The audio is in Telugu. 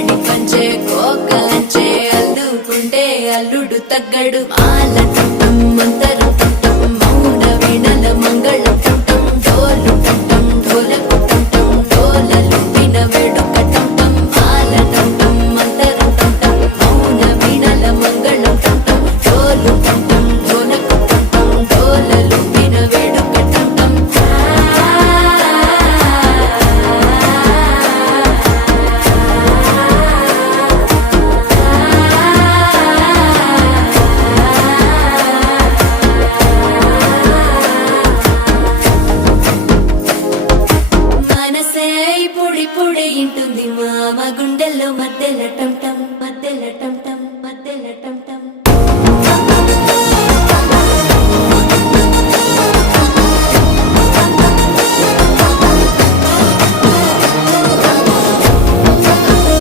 కోకడి పంచే కోకంచే అల్లుకుంటే అల్లుడు తగ్గడు మాల టం మంతరం టం మౌన వీణల మంగళం టం డోలు టం ఢోలకు టం డోలలు విన వేడుక టం మాల టం మంతరం టం మౌన వీణల మంగళం టం డోలు టం ఢోలకు టం డోలలు విన వేడుక టం మనసే పొడి పొడి ఇంటుంది మామ గుండెల్లో మధ్యలటం